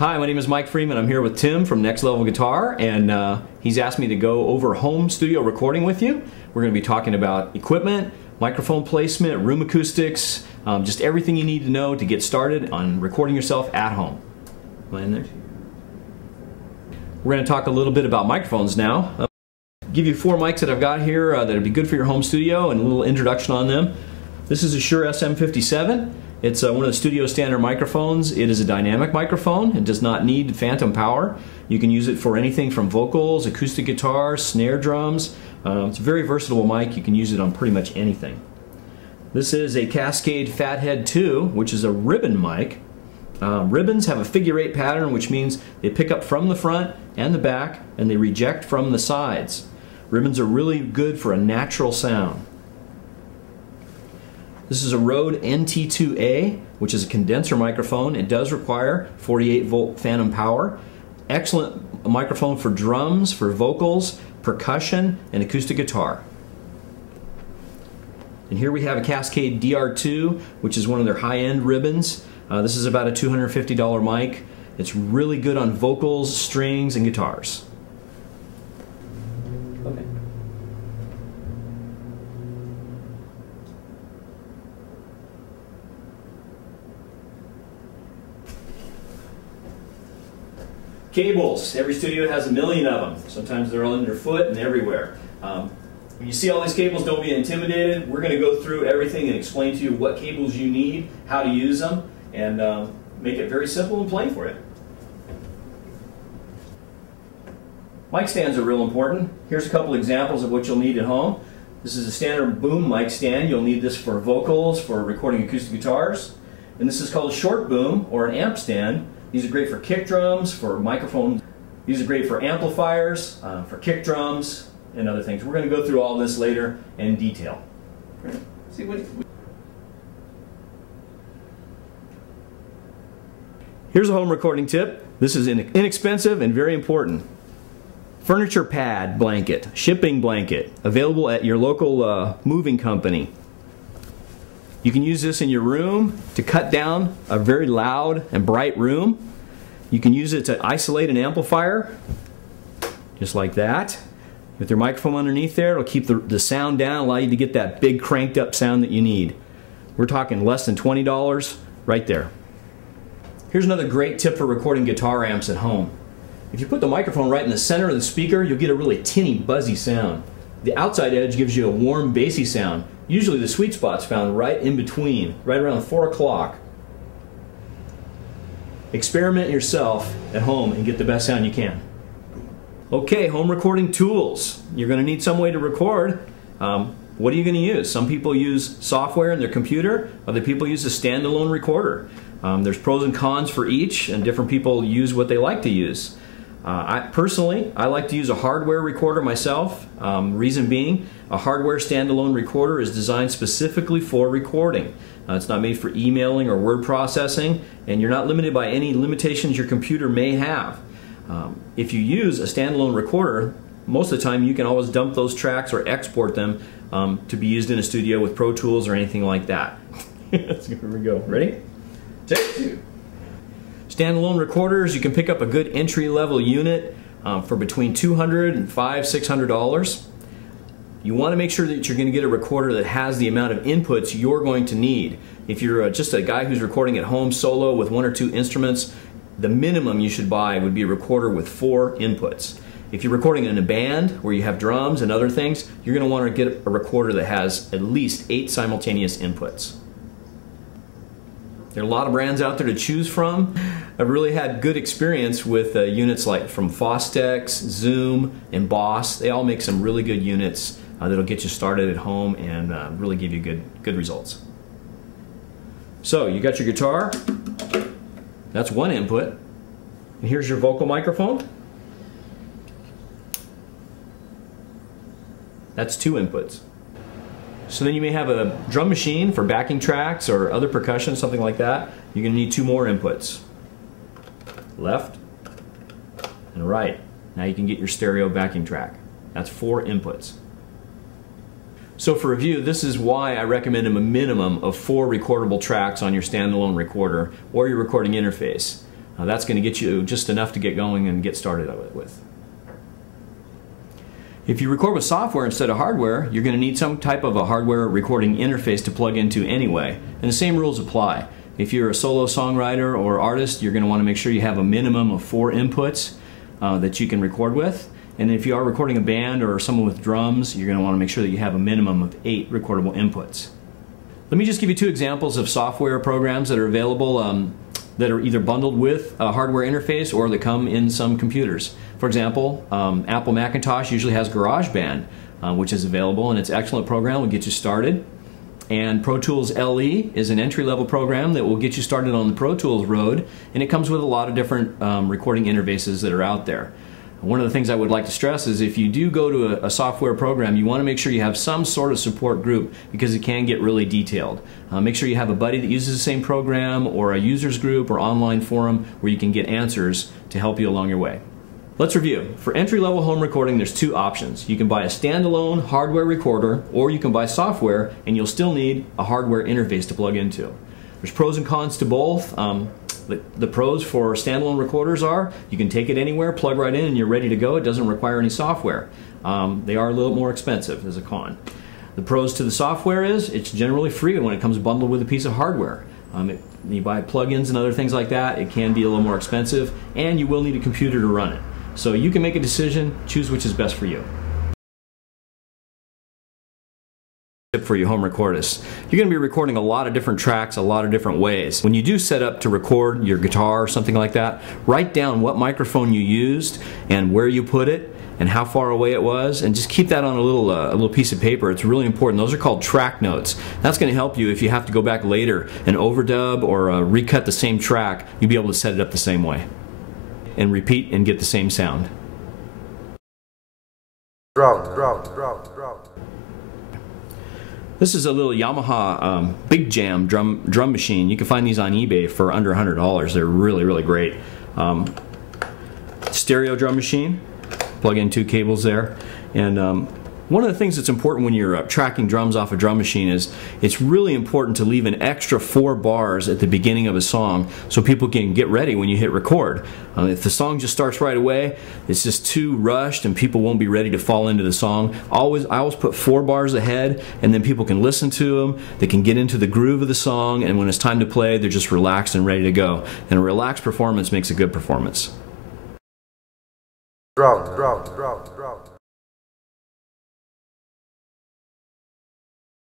Hi, my name is Mike Freeman. I'm here with Tim from Next Level Guitar, and he's asked me to go over home studio recording with you. We're going to be talking about equipment, microphone placement, room acoustics, just everything you need to know to get started on recording yourself at home. Am I in there? We're going to talk a little bit about microphones now. Give you 4 mics that I've got here that would be good for your home studio and a little introduction on them. This is a Shure SM57. It's one of the studio standard microphones. It is a dynamic microphone. It does not need phantom power. You can use it for anything from vocals, acoustic guitars, snare drums. It's a very versatile mic. You can use it on pretty much anything. This is a Cascade Fathead 2, which is a ribbon mic. Ribbons have a figure 8 pattern, which means they pick up from the front and the back, and they reject from the sides. Ribbons are really good for a natural sound. This is a Rode NT2A, which is a condenser microphone. It does require 48-volt phantom power. Excellent microphone for drums, for vocals, percussion, and acoustic guitar. And here we have a Cascade DR2, which is one of their high-end ribbons. This is about a $250 mic. It's really good on vocals, strings, and guitars. Okay. Cables. Every studio has a million of them. Sometimes they're all underfoot and everywhere. When you see all these cables, don't be intimidated. We're going to go through everything and explain to you what cables you need, how to use them, and make it very simple and plain for you. Mic stands are real important. Here's a couple examples of what you'll need at home. This is a standard boom mic stand. You'll need this for vocals, for recording acoustic guitars. And this is called a short boom or an amp stand. These are great for kick drums, for microphones. These are great for amplifiers, for kick drums, and other things. We're going to go through all this later in detail. Here's a home recording tip. This is inexpensive and very important. Furniture pad blanket, shipping blanket, available at your local moving company. You can use this in your room to cut down a very loud and bright room. You can use it to isolate an amplifier, just like that. With your microphone underneath there, it'll keep the sound down, allow you to get that big cranked up sound that you need. We're talking less than $20 right there. Here's another great tip for recording guitar amps at home. If you put the microphone right in the center of the speaker, you'll get a really tinny, buzzy sound. The outside edge gives you a warm, bassy sound. Usually the sweet spot's found right in between, right around 4 o'clock. Experiment yourself at home and get the best sound you can. Okay, home recording tools. You're going to need some way to record. What are you going to use? Some people use software in their computer. Other people use a standalone recorder. There's pros and cons for each, and different people use what they like to use. Personally, I like to use a hardware recorder myself. Reason being, a hardware standalone recorder is designed specifically for recording. It's not made for emailing or word processing, and you're not limited by any limitations your computer may have. If you use a standalone recorder, most of the time you can always dump those tracks or export them to be used in a studio with Pro Tools or anything like that. Here we go. Ready? Take 2. Standalone recorders, you can pick up a good entry-level unit for between $200 and $600. You want to make sure that you're going to get a recorder that has the amount of inputs you're going to need. If you're just a guy who's recording at home solo with 1 or 2 instruments, the minimum you should buy would be a recorder with 4 inputs. If you're recording in a band where you have drums and other things, you're going to want to get a recorder that has at least 8 simultaneous inputs. There are a lot of brands out there to choose from. I've really had good experience with units like from Fostex, Zoom, and Boss. They all make some really good units that'll get you started at home and really give you good results. So you got your guitar. That's one input. And here's your vocal microphone. That's 2 inputs. So then you may have a drum machine for backing tracks or other percussion, something like that. You're going to need 2 more inputs. Left and right. Now you can get your stereo backing track. That's 4 inputs. So for review, this is why I recommend a minimum of 4 recordable tracks on your standalone recorder or your recording interface. That's going to get you just enough to get going and get started with. If you record with software instead of hardware, you're going to need some type of a hardware recording interface to plug into anyway, and the same rules apply. If you're a solo songwriter or artist, you're going to want to make sure you have a minimum of 4 inputs that you can record with. And if you are recording a band or someone with drums, you're going to want to make sure that you have a minimum of 8 recordable inputs. Let me just give you 2 examples of software programs that are available that are either bundled with a hardware interface or that come in some computers. For example, Apple Macintosh usually has GarageBand, which is available, and it's an excellent program. Will get you started. And Pro Tools LE is an entry-level program that will get you started on the Pro Tools road, and it comes with a lot of different recording interfaces that are out there. One of the things I would like to stress is if you do go to a software program, you want to make sure you have some sort of support group because it can get really detailed. Make sure you have a buddy that uses the same program or a users group or online forum where you can get answers to help you along your way. Let's review. For entry-level home recording, there's 2 options. You can buy a standalone hardware recorder, or you can buy software, and you'll still need a hardware interface to plug into. There's pros and cons to both. The pros for standalone recorders are you can take it anywhere, plug right in, and you're ready to go. It doesn't require any software. They are a little more expensive as a con. The pros to the software is it's generally free when it comes bundled with a piece of hardware. You buy plugins and other things like that, it can be a little more expensive, and you will need a computer to run it. So you can make a decision, choose which is best for you. Tip for you home recordists. You're going to be recording a lot of different tracks a lot of different ways. When you do set up to record your guitar or something like that, write down what microphone you used and where you put it and how far away it was, and just keep that on a little piece of paper. It's really important. Those are called track notes. That's going to help you if you have to go back later and overdub or recut the same track. You'll be able to set it up the same way and repeat and get the same sound. This is a little Yamaha Big Jam drum machine. You can find these on eBay for under $100. They're really, really great. Stereo drum machine. Plug in 2 cables there. And one of the things that's important when you're tracking drums off a drum machine is it's really important to leave an extra 4 bars at the beginning of a song so people can get ready when you hit record. If the song just starts right away, it's just too rushed and people won't be ready to fall into the song. I always put 4 bars ahead, and then people can listen to them, they can get into the groove of the song, and when it's time to play, they're just relaxed and ready to go. And a relaxed performance makes a good performance. Drum.